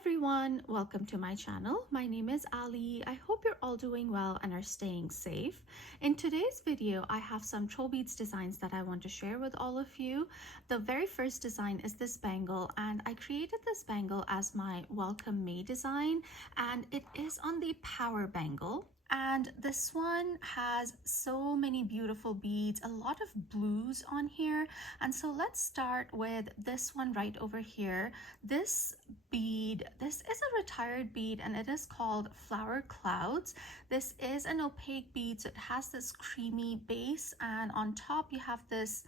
everyone, welcome to my channel. My name is Ali. I hope you're all doing well and are staying safe. In today's video, I have some TrollBeads designs that I want to share with all of you. The very first design is this bangle, and I created this bangle as my welcome May design, and it is on the power bangle. And this one has so many beautiful beads, a lot of blues on here. And so let's start with this one right over here. This bead, this is a retired bead and it is called Flower Clouds. This is an opaque bead, so it has this creamy base, and on top you have this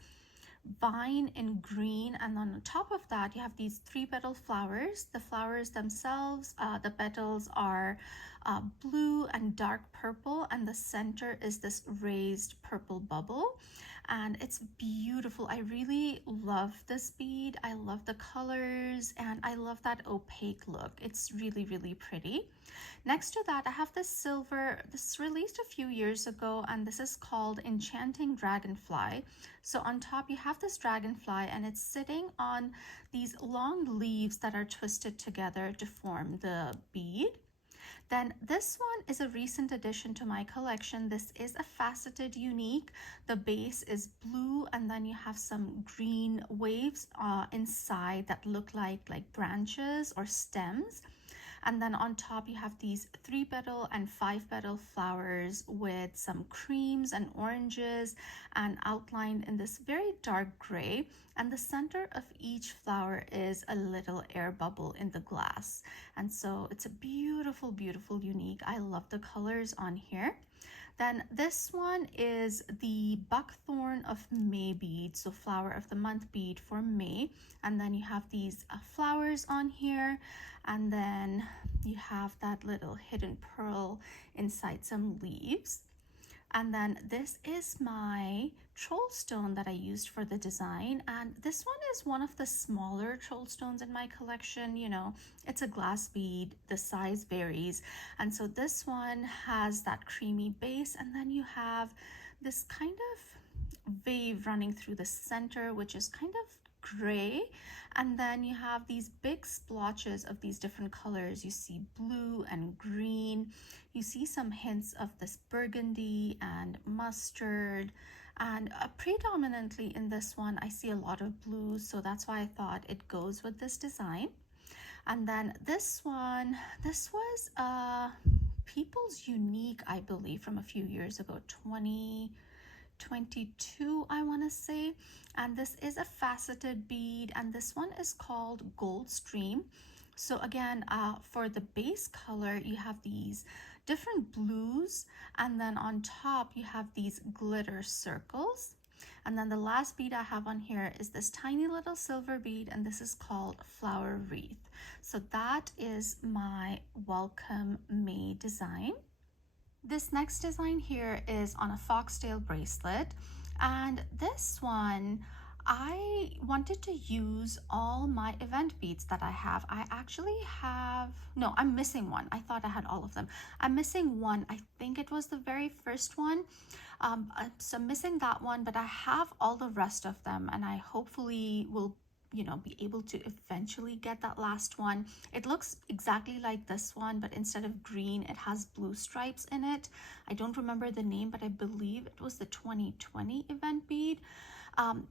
vine in green, and on top of that you have these three petal flowers. The flowers themselves, the petals are blue and dark purple, and the center is this raised purple bubble, and it's beautiful. I really love this bead. I love the colors and I love that opaque look. It's really pretty. Next to that, I have this silver. This released a few years ago, and this is called Enchanting Dragonfly. So on top you have this dragonfly, and it's sitting on these long leaves that are twisted together to form the bead. Then this one is a recent addition to my collection. This is a faceted unique. The base is blue, and then you have some green waves inside that look like branches or stems. And then on top you have these 3-petal and 5-petal flowers with some creams and oranges, and outlined in this very dark gray. And the center of each flower is a little air bubble in the glass. And so it's a beautiful unique. I love the colors on here. Then this one is the buckthorn of May bead, so flower of the month bead for May. And then you have these flowers on here, and then you have that little hidden pearl inside some leaves. And then this is my troll stone that I used for the design, and this one is one of the smaller troll stones in my collection. You know, it's a glass bead, the size varies, and so this one has that creamy base, and then you have this kind of wave running through the center, which is kind of gray, and then you have these big splotches of these different colors. You see blue and green, you see some hints of this burgundy and mustard, and predominantly in this one I see a lot of blue, so that's why I thought it goes with this design. And then this one, this was People's Unique, I believe, from a few years ago, 2022 I want to say, and this is a faceted bead, and this one is called Gold Stream. So again, for the base color you have these different blues, and then on top you have these glitter circles. And then the last bead I have on here is this tiny little silver bead, and this is called Flower Wreath. So that is my welcome May design. This next design here is on a foxtail bracelet, and this one I wanted to use all my event beads that I have. I actually have, no, I'm missing one. I thought I had all of them. I'm missing one. I think it was the very first one. So I'm missing that one, but I have all the rest of them, and I hopefully will be able to eventually get that last one. It looks exactly like this one, but instead of green it has blue stripes in it. I don't remember the name, but I believe it was the 2020 event bead.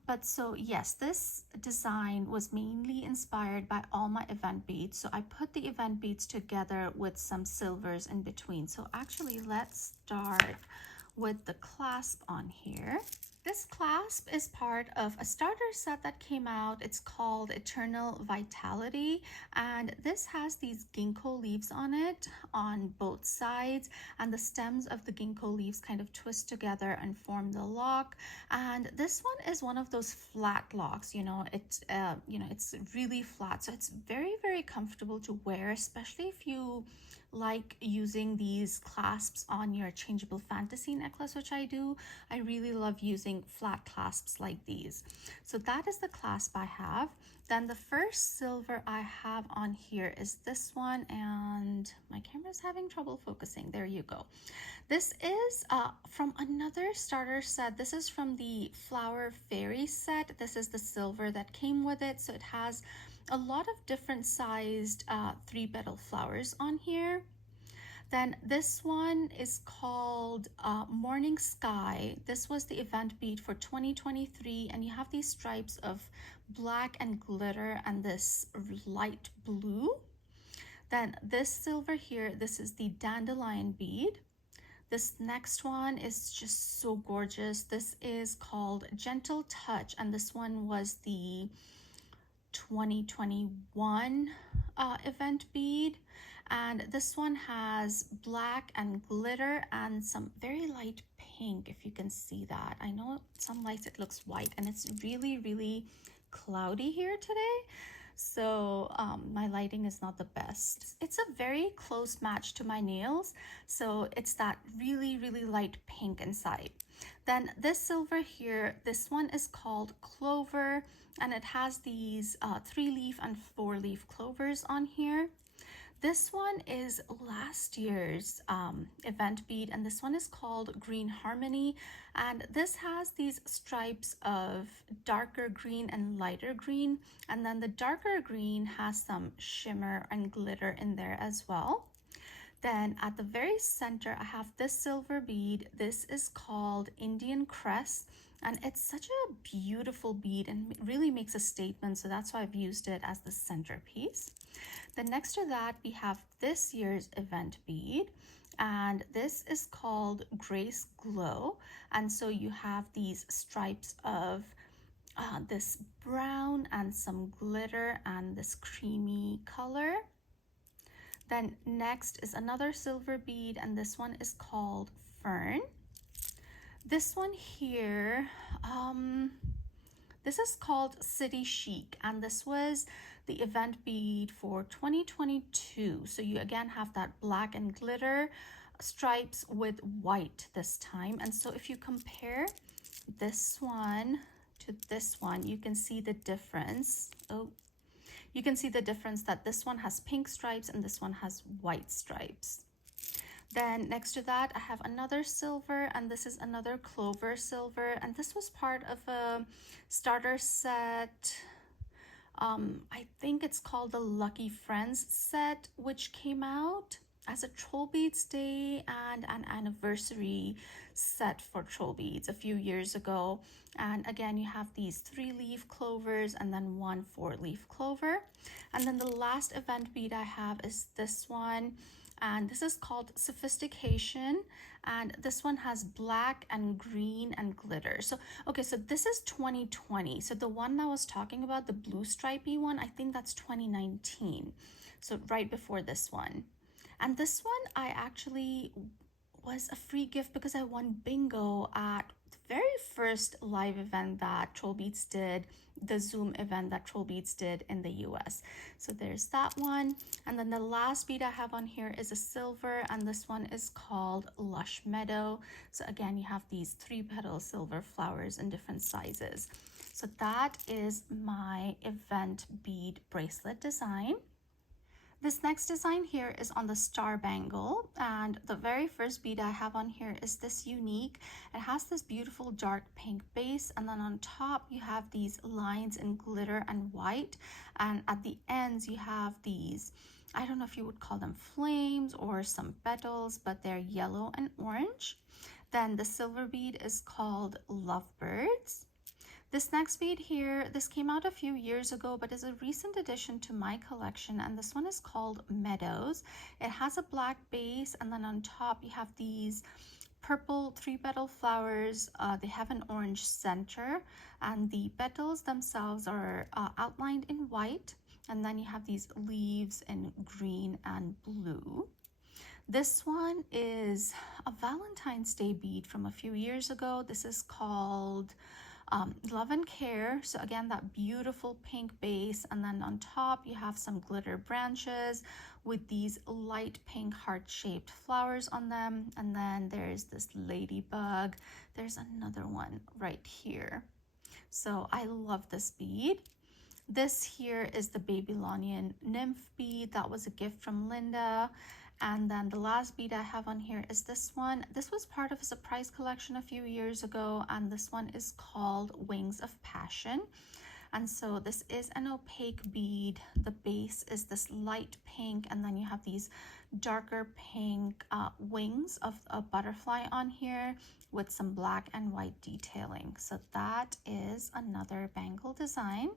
But so yes, this design was mainly inspired by all my event beads, so I put the event beads together with some silvers in between. So actually let's start with the clasp on here. This clasp is part of a starter set that came out. It's called Eternal Vitality, and this has these ginkgo leaves on it on both sides, and the stems of the ginkgo leaves kind of twist together and form the lock. And this one is one of those flat locks. It's really flat, so it's very comfortable to wear, especially if you like using these clasps on your changeable fantasy necklace, which I do. I really love using flat clasps like these. So that is the clasp I have. Then the first silver I have on here is this one, and my camera's having trouble focusing. There you go. This is from another starter set. This is from the Flower Fairy set. This is the silver that came with it. So it has a lot of different sized three-petal flowers on here. Then this one is called Morning Sky. This was the event bead for 2023, and you have these stripes of black and glitter and this light blue. Then this silver here, this is the dandelion bead. This next one is just so gorgeous. This is called Gentle Touch, and this one was the 2021 event bead. And this one has black and glitter and some very light pink, if you can see that. I know some lights it looks white, and it's really, really cloudy here today. So my lighting is not the best. It's a very close match to my nails. So it's that really, really light pink inside. Then this silver here, this one is called Clover, and it has these 3-leaf and 4-leaf clovers on here. This one is last year's event bead, and this one is called Green Harmony, and this has these stripes of darker green and lighter green, and then the darker green has some shimmer and glitter in there as well. Then at the very center, I have this silver bead. This is called Indian Crest, and it's such a beautiful bead and really makes a statement, so that's why I've used it as the centerpiece. Then next to that, we have this year's event bead, and this is called Grace Glow. And so you have these stripes of this brown and some glitter and this creamy color. Then next is another silver bead, and this one is called Fern. This one here, this is called City Chic, and this was the event bead for 2022. So you again have that black and glitter stripes with white this time. And so if you compare this one to this one, you can see the difference. You can see the difference that this one has pink stripes and this one has white stripes. Then next to that, I have another silver, and this is another Clover silver, and this was part of a starter set. I think it's called the Lucky Friends set, which came out as a TrollBeads Day and an anniversary set for TrollBeads a few years ago. And again, you have these 3-leaf clovers and then 1 4-leaf clover. And then the last event bead I have is this one, and this is called Sophistication, and this one has black and green and glitter. So okay, so this is 2020. So the one I was talking about, the blue stripy one, I think that's 2019, so right before this one. And this one I actually was a free gift because I won bingo at the very first live event that TrollBeads did, the Zoom event that TrollBeads did in the US. So there's that one. And then the last bead I have on here is a silver, and this one is called Lush Meadow. So again, you have these 3-petal silver flowers in different sizes. So that is my event bead bracelet design. This next design here is on the star bangle, and the very first bead I have on here is this unique. It has this beautiful dark pink base, and then on top you have these lines in glitter and white, and at the ends you have these, I don't know if you would call them flames or some petals, but they're yellow and orange. Then the silver bead is called Lovebirds. This next bead here, this came out a few years ago, but is a recent addition to my collection, and this one is called Meadows. It has a black base, and then on top you have these purple 3-petal flowers. They have an orange center, and the petals themselves are outlined in white, and then you have these leaves in green and blue. This one is a Valentine's Day bead from a few years ago. This is called Love and Care. So again, that beautiful pink base, and then on top you have some glitter branches with these light pink heart-shaped flowers on them, and then there's this ladybug. There's another one right here. So I love this bead. This here is the Babylonian nymph bead. That was a gift from Linda. And then the last bead I have on here is this one. This was part of a surprise collection a few years ago, and this one is called Wings of Passion. And so this is an opaque bead. The base is this light pink, and then you have these darker pink wings of a butterfly on here with some black and white detailing. So that is another bangle design.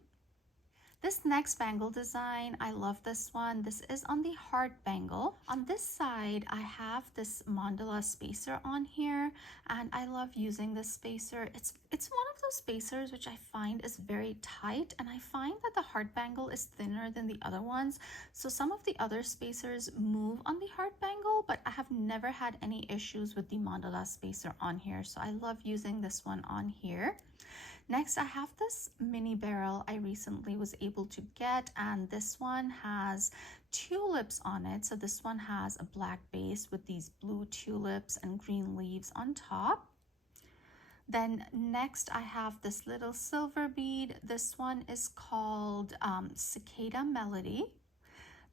This next bangle design, I love this one. This is on the heart bangle. On this side, I have this mandala spacer on here, and I love using this spacer. It's one of those spacers which I find is very tight, and I find that the heart bangle is thinner than the other ones. So some of the other spacers move on the heart bangle, but I have never had any issues with the mandala spacer on here. So I love using this one on here. Next, I have this mini barrel I recently was able to get, and this one has tulips on it. So this one has a black base with these blue tulips and green leaves on top. Then next I have this little silver bead. This one is called Cicada Melody.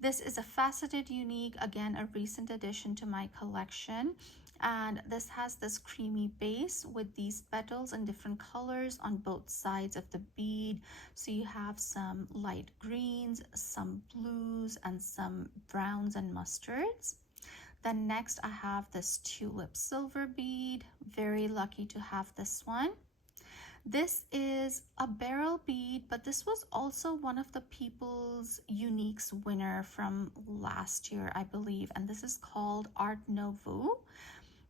This is a faceted unique, again, a recent addition to my collection. And this has this creamy base with these petals in different colors on both sides of the bead. So you have some light greens, some blues, and some browns and mustards. Then next I have this tulip silver bead. Very lucky to have this one. This is a barrel bead, but this was also one of the People's Uniques winner from last year, I believe. And this is called Art Nouveau.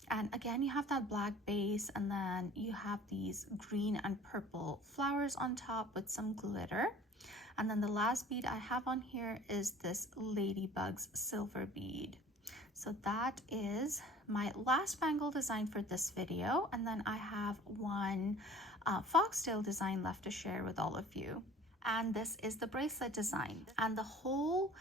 And again, you have that black base, and then you have these green and purple flowers on top with some glitter. And then the last bead I have on here is this Ladybug's silver bead. So that is my last bangle design for this video. And then I have one foxtail design left to share with all of you. And this is the bracelet design. And the whole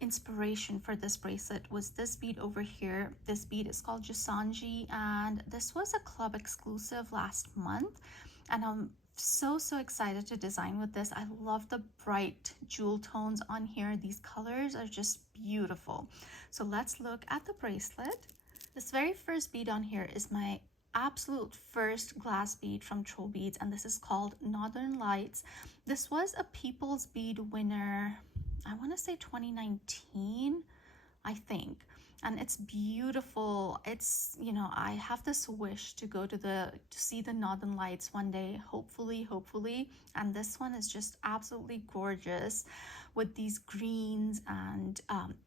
inspiration for this bracelet was this bead over here. This bead is called Jusanji, and this was a club exclusive last month. And I'm so excited to design with this. I love the bright jewel tones on here. These colors are just beautiful. So let's look at the bracelet. This very first bead on here is my absolute first glass bead from TrollBeads, and this is called Northern Lights. This was a People's Bead winner, I want to say 2019, I think. And it's beautiful. It's, you know, I have this wish to go to see the Northern Lights one day, hopefully. And this one is just absolutely gorgeous with these greens and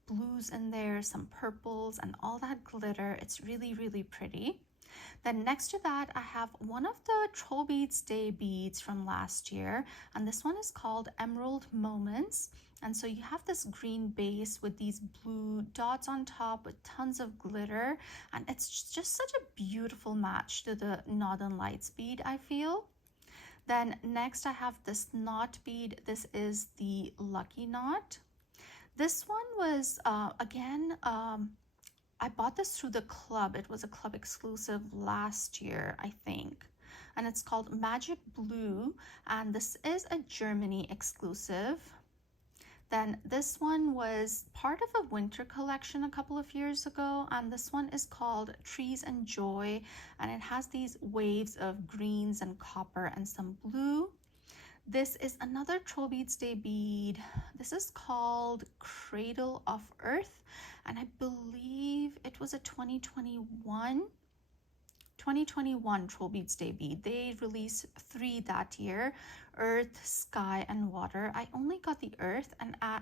blues in there, some purples and all that glitter. It's really pretty. Then next to that, I have one of the TrollBeads Day beads from last year, and this one is called Emerald Moments. And so you have this green base with these blue dots on top with tons of glitter, and it's just such a beautiful match to the Northern Lights bead, I feel. Then next I have this knot bead. This is the Lucky Knot. This one was again I bought this through the club. It was a club exclusive last year, I think. And it's called Magic Blue. And this is a Germany exclusive. Then this one was part of a winter collection a couple of years ago. And this one is called Trees and Joy. And it has these waves of greens and copper and some blue. This is another TrollBeads Day bead. This is called Cradle of Earth, and I believe it was a 2021 TrollBeads Day bead. They released 3 that year: Earth, Sky, and Water. I only got the Earth, and I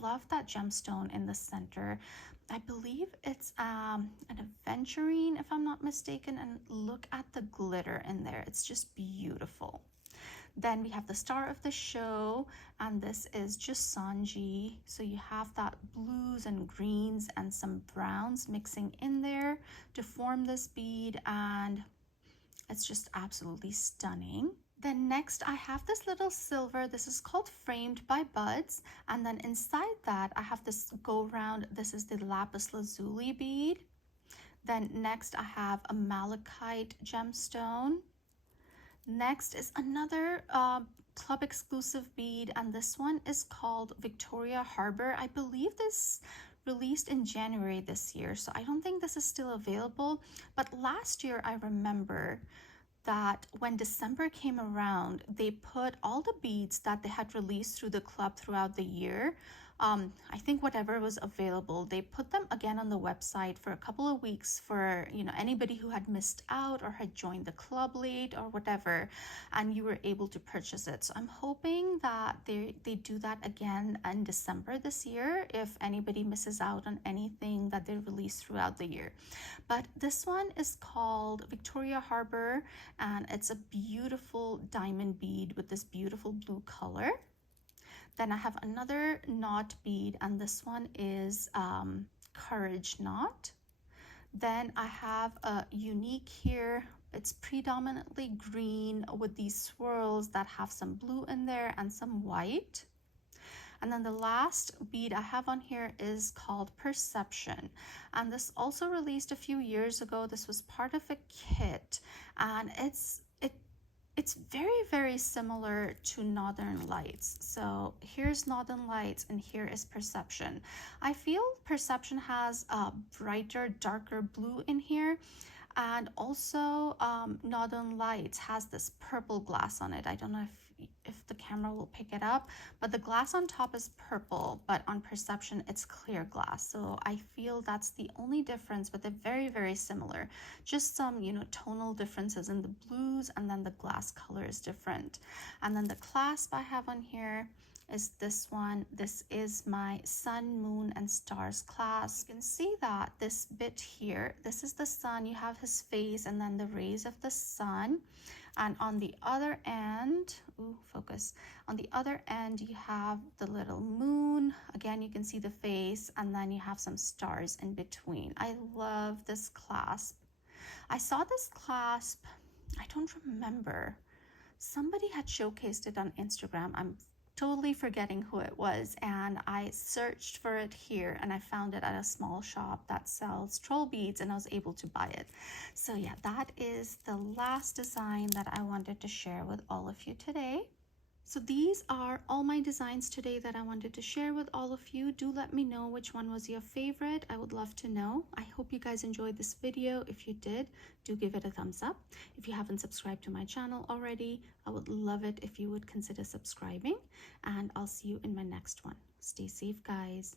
love that gemstone in the center. I believe it's an aventurine, if I'm not mistaken, and look at the glitter in there. It's just beautiful. Then we have the star of the show, and this is Jusanji. So you have that blues and greens and some browns mixing in there to form this bead, and it's just absolutely stunning. Then next I have this little silver. This is called Framed by Buds, and then inside that I have this go round. This is the lapis lazuli bead. Then next I have a malachite gemstone. Next is another club exclusive bead, and this one is called Victoria Harbor. I believe this released in January this year, so I don't think this is still available. But last year I remember that when December came around, they put all the beads that they had released through the club throughout the year. I think whatever was available, they put them again on the website for a couple of weeks for, you know, anybody who had missed out or had joined the club late or whatever, and you were able to purchase it. So I'm hoping that they do that again in December this year if anybody misses out on anything that they release throughout the year. But this one is called Victoria Harbor, and it's a beautiful diamond bead with this beautiful blue color. Then I have another knot bead, and this one is courage knot. Then I have a unique here. It's predominantly green with these swirls that have some blue in there and some white. And then the last bead I have on here is called Perception. And this also released a few years ago. This was part of a kit, and it's very, very similar to Northern Lights. So here's Northern Lights and here is Perception. I feel Perception has a brighter, darker blue in here. And also Northern Lights has this purple glass on it. I don't know if the camera will pick it up, but the glass on top is purple, but on Perception it's clear glass. So I feel that's the only difference, but they're very, very similar. Just some, you know, tonal differences in the blues, and then the glass color is different. And then the clasp I have on here is this one. This is my sun, moon, and stars clasp. You can see that this bit here, this is the sun. You have his face and then the rays of the sun. And on the other end, ooh, focus. On the other end, you have the little moon. Again, you can see the face, and then you have some stars in between. I love this clasp. I saw this clasp, I don't remember. Somebody had showcased it on Instagram. I'm totally forgetting who it was, and I searched for it here and I found it at a small shop that sells troll beads, and I was able to buy it. So yeah, that is the last design that I wanted to share with all of you today. So these are all my designs today that I wanted to share with all of you. Do let me know which one was your favorite. I would love to know. I hope you guys enjoyed this video. If you did, do give it a thumbs up. If you haven't subscribed to my channel already, I would love it if you would consider subscribing, and I'll see you in my next one. Stay safe, guys.